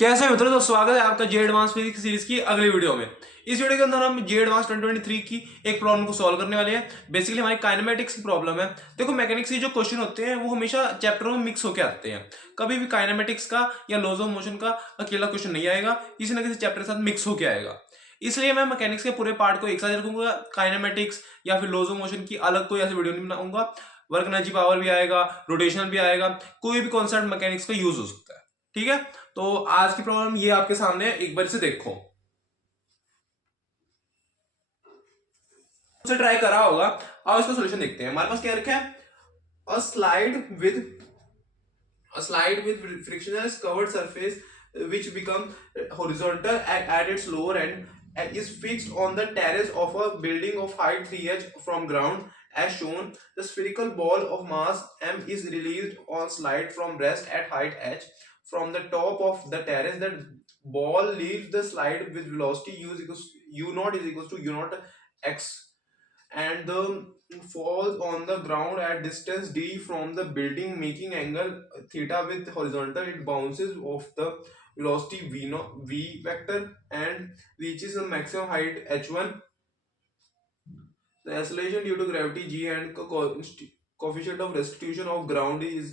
कैसे हैं मित्रों, तो स्वागत है आपका जे एडवांस फिजिक्स सीरीज की अगली वीडियो में। इस वीडियो के अंदर हम जे एडवांस 2023 की एक प्रॉब्लम को सॉल्व करने वाले हैं। बेसिकली हमारी काइनेमेटिक्स की प्रॉब्लम है। देखो, मैकेनिक्स के जो क्वेश्चन होते हैं वो हमेशा चैप्टरों में मिक्स होकर आते हैं। कभी भी काइनेमेटिक्स का या लॉज ऑफ मोशन का अकेला क्वेश्चन नहीं आएगा, किसी ना किसी चैप्टर के साथ मिक्स होकर आएगा। इसलिए मैं मैकेनिक्स के पूरे पार्ट को एक साथ रखूंगा, काइनेमेटिक्स या फिर लॉज ऑफ मोशन की अलग कोई ऐसी वीडियो नहीं बनाऊंगा। वर्क एनर्जी पावर भी आएगा, रोटेशनल भी आएगा, कोई भी कॉन्सेप्ट मैकेनिक्स का यूज हो सकता है। ठीक है, तो आज की प्रॉब्लम ये आपके सामने एक बार से देखो, से ट्राई करा होगा। अब इसका सॉल्यूशन देखते हैं। हमारे पास क्या रखा है, अ slide with frictionless covered surface which become horizontal at its lower end and is fixed on the terrace of a building of height 3h from ground as shown. The spherical ball of mass m is released on slide from rest at height h from the top of the terrace. The ball leaves the slide with velocity u naught is equals to u naught x and the falls on the ground at distance d from the building, making angle theta with horizontal. It bounces off the velocity v vector and reaches the maximum height h1. The acceleration due to gravity g and coefficient of restitution of ground is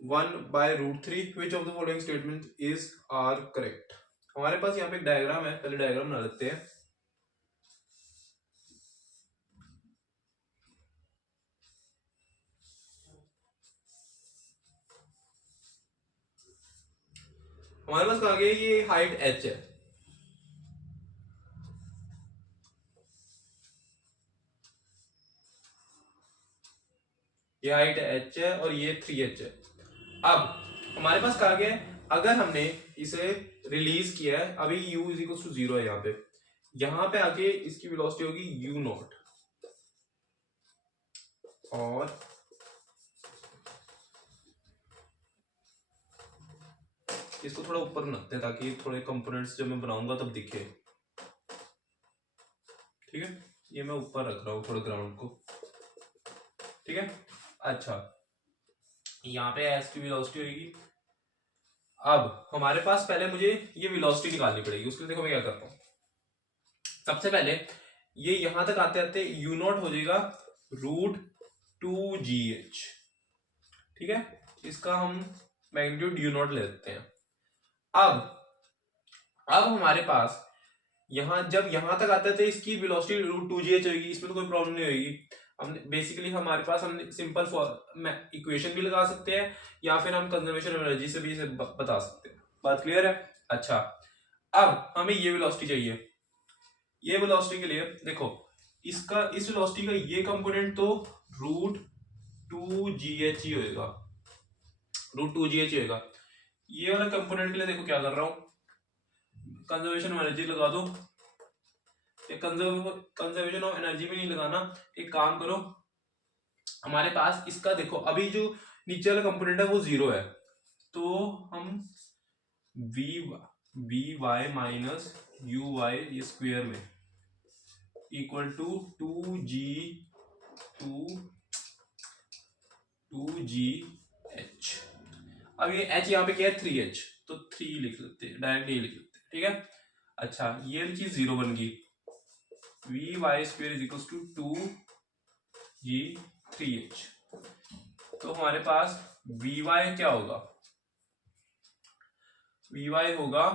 1 by root 3. Which of the following statements is are correct? हमारे पास यहाँ पे एक diagram है, पहले diagram बना लेते हैं। हमारे पास कहा गया ये हाइट h है, ये हाइट h है और ये 3h है। अब हमारे पास कहा गया है अगर हमने इसे रिलीज किया है, अभी u इज इक्वल टू 0 है, यहाँ पे आके इसकी वेलोसिटी होगी u नॉट और इसको थोड़ा ऊपर रखते हैं ताकि थोड़े कंपोनेंट्स जब मैं बनाऊंगा तब दिखे। ठीक है, ये मैं ऊपर रख रहा हूँ थोड़ा ग्राउंड को। ठीक है, अच्छा, यहाँ पे s की वेलोसिटी होगी। अब हमारे पास पहले मुझे ये वेलोसिटी निकालनी पड़ेगी। उसके लिए देखो मैं क्या करता हूँ, सबसे पहले ये यहां तक आते आते u नॉट हो जाएगा रूट 2gh। ठीक है, इसका हम मैग्नीट्यूड u नॉट ले लेते हैं। अब हमारे पास जब यहां तक आते थे इसकी वेलोसिटी रूट 2gh होगी, इसमें तो कोई प्रॉब्लम नहीं होगी। हमने बेसिकली हमारे पास हम सिंपल इक्वेशन भी लगा सकते हैं या फिर हम कंजर्वेशन ऑफ एनर्जी से भी इसे बता सकते हैं। बात क्लियर है? अच्छा, अब हमें ये वेलोसिटी चाहिए। ये वेलोसिटी के लिए देखो, इस वेलोसिटी का ये कंपोनेंट तो रूट 2gh ही होएगा, रूट 2gh ही होएगा। ये वाला कंपोनेंट के लिए देखो क्या कर रहा हूं, कंजर्वेशन ऑफ एनर्जी लगा दो। कंजर्वेशन ऑफ एनर्जी भी नहीं लगाना, एक काम करो, हमारे पास इसका देखो अभी जो नीचे वाला कंपोनेंट है वो 0 है, तो हम V Y minus U Y ये स्क्वायर में इक्वल टू 2g अब ये h यहाँ पे क्या है 3h, तो 3 लिख लेते हैं, डायरेक्ट ये लिख लेते हैं। ठीक है, अच्छा, ये चीज 0 बन गई। V Y square is equal to 2g3h। तो हमारे पास वी वाई क्या होगा, वी वाई होगा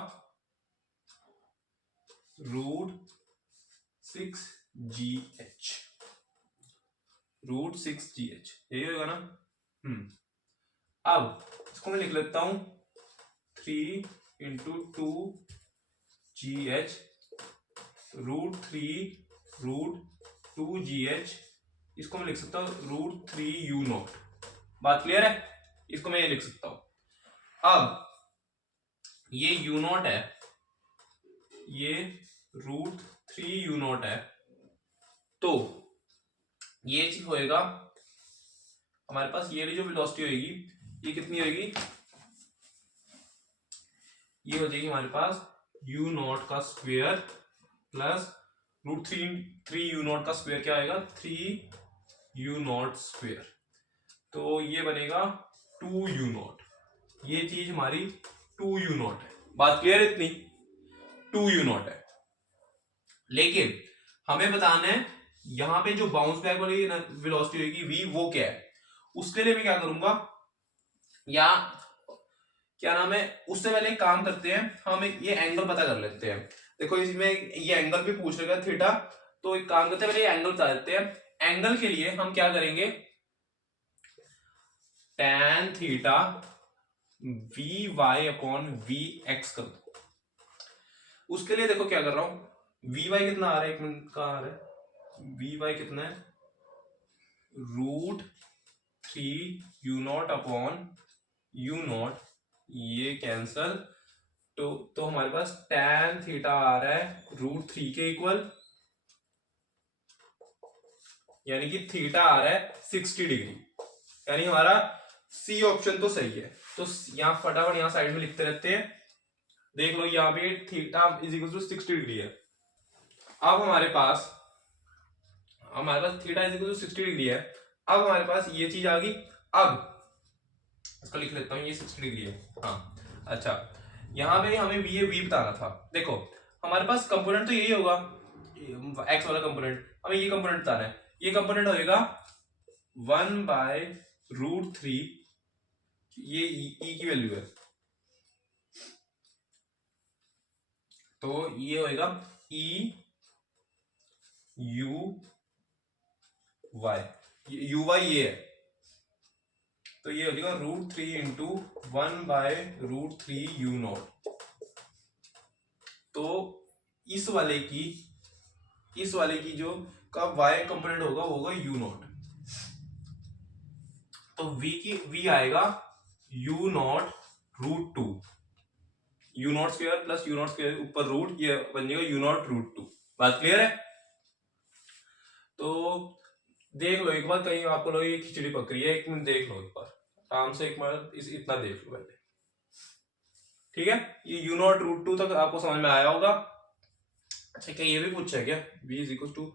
रूट 6gh, रूट 6gh यही होगा ना। अब इसको मैं लिख लेता हूं 3 into 2gh root 3 root 2gh, इसको मैं लिख सकता हूं रूट 3u नॉट। बात क्लियर है? इसको मैं ये लिख सकता हूं। अब ये u नॉट है, ये रूट 3u नॉट है, तो ये चीज होएगा हमारे पास, ये जो वेलोसिटी होगी ये कितनी होगी, ये हो जाएगी हमारे पास u नॉट का square plus root 3 u naught का स्क्वायर क्या आएगा 3u नॉट स्क्वायर, तो ये बनेगा 2u नॉट। ये चीज हमारी 2u नॉट है। बात क्लियर है इतनी? 2u0 है। लेकिन हमें बताना है यहां पे जो बाउंस बैक वाली वेलोसिटी होगी v, वो क्या है। उसके लिए मैं क्या करूंगा, या क्या नाम है, उससे पहले एक काम करते हैं, हम ये एंगल पता कर लेते हैं। देखो इसमें ये एंगल भी पूछ लेगा थीटा, तो एक काम करते हैं पहले एंगल बता देते हैं। एंगल के लिए हम क्या करेंगे, tan theta V Y upon V X कर दो। उसके लिए देखो क्या कर रहा हूं, वी वाई कितना आ रहा है, एक मिनट का आ रहा है, वी वाई कितना है, √3u0 अपॉन u0, ये कैंसल, तो हमारे पास tan थीटा आ रहा है √3 के इक्वल, यानी कि थीटा आ रहा है 60 डिग्री, यानी हमारा सी ऑप्शन तो सही है। तो यहां फटाफट यहां साइड में लिखते रहते हैं, देख लो यहाँ पे theta is equal to 60 degree है। अब हमारे पास theta is equal to 60 degree है। अब हमारे पास ये चीज आ गई। अब इसको लिख लेता हूँ, ये 60 डिग्री है। हाँ अच्छा, यहाँ पे हमें वी बताना था। देखो हमारे पास कंपोनेंट तो यही होगा, एक्स वाला कंपोनेंट, हमें ये कंपोनेंट बताना है। ये कंपोनेंट होएगा 1/√3, ये ई की वैल्यू है, तो ये होएगा ई यू वाई ये है, तो ये हो जाएगा √3 इंटू 1/√3u0। तो इस वाले की जो का y कंपोनेंट होगा वो होगा u0। तो v आएगा u0 √2, u0 square plus u0 square ऊपर रूट, ये बन जाएगा u0 √2। बात क्लियर है? तो देख लो एक बार, कहीं आपको लगे ये खिचड़ी पक रही है, एक मिनट देख लो एक बार आराम से, एक मिनट इतना देख लो पहले, ठीक है। ये u0 √2 तक आपको समझ में आया होगा। अच्छा क्या ये भी पूछा है क्या, v is equal to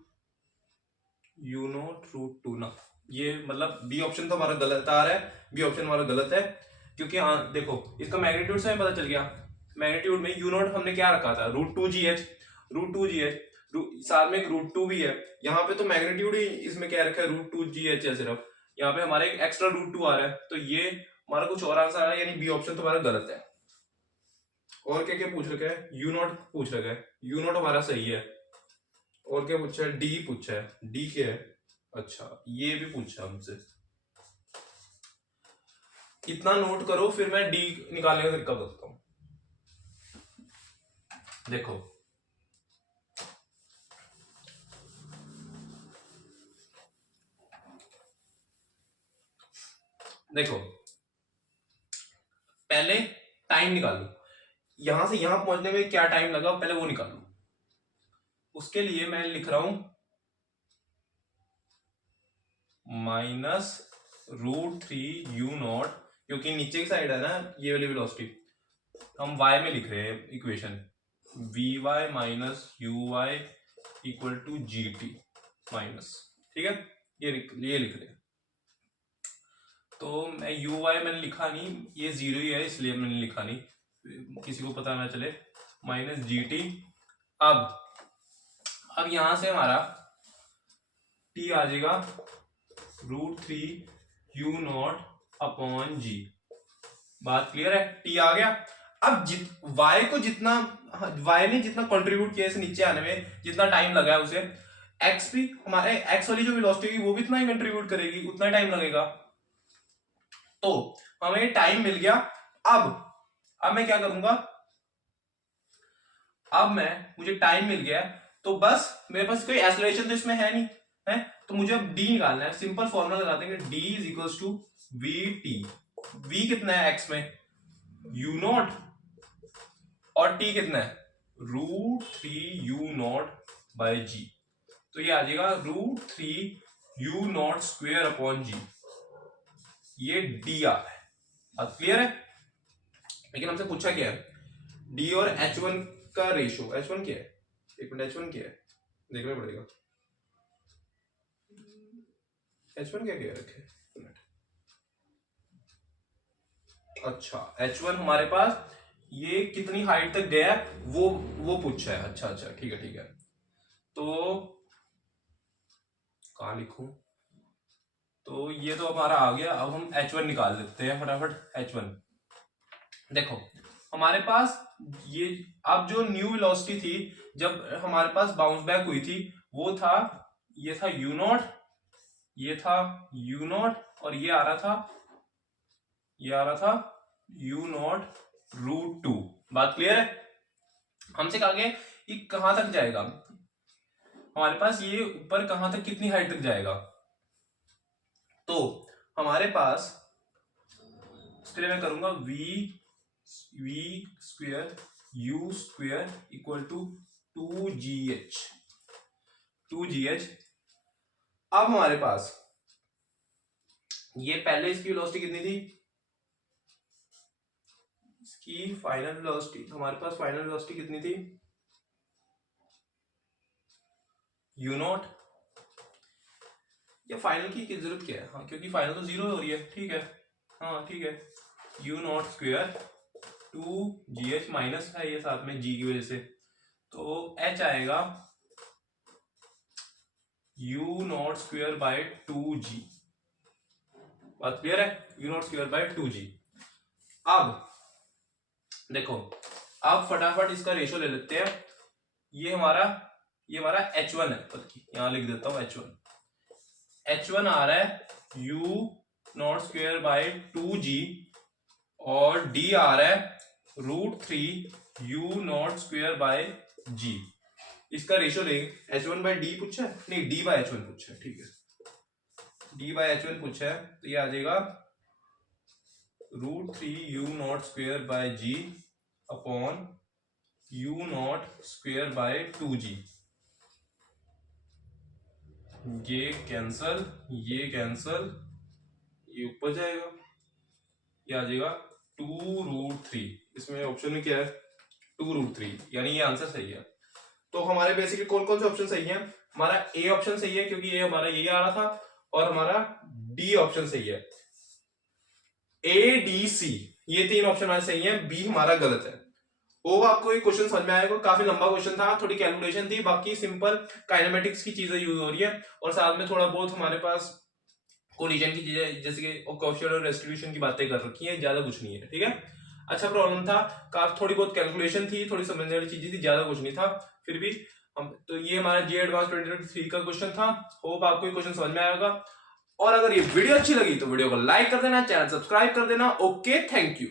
u0 √2 ना, ये मतलब बी ऑप्शन तो हमारा गलत आ रहा है, बी ऑप्शन हमारा गलत है, क्योंकि हाँ देखो इसका मैग्नीट्यूड से हमें पता चल गया। मैग्नीट्यूड में u0 हमने क्या रखा था, √2gh, साथ में एक √2 भी है। यहाँ पे तो मैग्नीट्यूड ही इसमें क्या रखा है, √2gh है सिर्फ, यहाँ पे हमारे एक एक्स्ट्रा √2 आ रहा है, तो ये हमारा कुछ और आंसर आ रहा है, यानी बी ऑप्शन तुम्हारा गलत है। और क्या क्या पूछ रखा है, u0 पूछ रखा है, u0 हमारा सही है। और क्या पूछा है, डी पूछा है, डी क्या है, अच्छा ये भी पूछा हमसे। इतना नोट करो, फिर मैं डी निकालने का तरीका बताता हूं। देखो देखो पहले टाइम निकालो, यहां से यहां पहुंचने में क्या टाइम लगा पहले वो निकालो। उसके लिए मैं लिख रहा हूं -√3u0, क्योंकि नीचे की साइड है ना ये वाली वेलोसिटी, हम y में लिख रहे हैं equation, vy - uy equal to gt minus, ठीक है, ये लिख रहे हैं। तो मैं uy मैंने लिखा नहीं, ये 0 ही है इसलिए मैंने लिखा नहीं, किसी को पता ना चले, -gt। अब यहां से हमारा t आ जाएगा √3u0 अपॉन g। बात क्लियर है, t आ गया। अब y को जितना y ने जितना कंट्रीब्यूट किया इसे नीचे आने में, जितना टाइम लगा है उसे, x भी हमारे x वाली जो वेलोसिटी वो भी इतना ही कंट्रीब्यूट करेगी, उतना ही टाइम लगेगा। तो हमें टाइम मिल गया। अब मैं क्या करूंगा, मुझे टाइम मिल गया, तो बस मेरे पास कोई एक्सेलरेशन तो इसमें है नहीं है, तो मुझे अब डी निकालना है। सिंपल फॉर्मूला लगा देंगे, D is equal to V T. V कितना है एक्स में, u0, और t कितना है √3u0 बाय g, तो ये आ जाएगा √3u0 स्क्वायर अपॉन g, ये d आ रहा है। अब क्लियर है? लेकिन हमसे पूछा क्या है, d और h1 का रेशियो, h1 क्या है, एक मिनट h1 क्या है देखना पड़ेगा, h1 क्या रखे, अच्छा h1 हमारे पास ये कितनी हाइट तक गया है वो पूछा है। अच्छा अच्छा, ठीक है ठीक है। तो कहाँ लिखूं? तो ये तो हमारा आ गया। अब हम H1 निकाल लेते हैं फटाफट। H1 देखो हमारे पास ये, अब जो न्यू वेलोसिटी थी जब हमारे पास बाउंस बैक हुई थी, वो था, ये था u नॉट, ये था u नॉट, और ये आ रहा था, ये आ रहा था u नॉट रूट टू। बात क्लियर है? हमसे कहा गया ये कहां तक जाएगा, हमारे पास ये ऊपर कहां तक, कितनी हाइट तक जाएगा। तो हमारे पास इसके लिए मैं करूंगा v square u square equal to 2gh। अब हमारे पास ये पहले इसकी वेलोसिटी कितनी थी, इसकी फाइनल वेलोसिटी, हमारे पास फाइनल वेलोसिटी कितनी थी, u नॉट। या फाइनल की जरूरत क्या है, हाँ क्योंकि फाइनल तो जीरो हो रही है, ठीक है, हाँ ठीक है, u naught square 2gh, minus है ये साथ में g की वजह से, तो h आएगा u naught square bye 2g। बात क्लियर है? u naught square bye 2g। अब देखो, अब फटाफट इसका रेशो ले लेते हैं। ये हमारा H1 है, यहां लिख देता हूं H1 आ रहा है u naught square bye 2g, और d आ रहा है √3 u naught square by g। इसका रेशो लेंगे। H1 बाय d पूछा है, नहीं d बाय H1 पूछा है, ठीक है, d बाय H1 पूछा है, तो ये आ जाएगा √3 u naught square by g upon u naught square bye 2g। ये कैंसल, ये कैंसल, ये ऊपर जाएगा, ये आ जाएगा 2√3। इसमें ऑप्शन में क्या है, 2√3, यानी ये आंसर सही है। तो हमारे बेसिकली कौन कौन से ऑप्शन सही हैं? हमारा ए ऑप्शन सही है क्योंकि ये हमारा यही आ रहा था, और हमारा डी ऑप्शन सही है, ए डी सी, ये तीन ऑप्शन हमारे सही हैं, बी हमारा गलत है। वो आपको ये क्वेश्चन समझ में आएगा, काफी लंबा क्वेश्चन था, थोड़ी कैलकुलेशन थी, बाकी सिंपल काइनेमेटिक्स की चीजें यूज हो रही है, और साथ में थोड़ा बहुत हमारे पास कोलिजन की चीजें जैसे कि कोएफिशिएंट और रेस्टिट्यूशन की बातें कर रखी है, ज्यादा कुछ नहीं है, ठीक है। अच्छा प्रॉब्लम था, काफी थोड़ी बहुत कैलकुलेशन थी, थोड़ी समझने वाली चीजें थी, ज्यादा कुछ नहीं था, फिर भी हम तो ये हमारा जे एडवांस 2023 का क्वेश्चन था। होप आपको ये क्वेश्चन समझ में आएगा, और अगर ये वीडियो अच्छी लगी तो वीडियो को लाइक कर देना, चैनल सब्सक्राइब कर देना। Okay, thank you.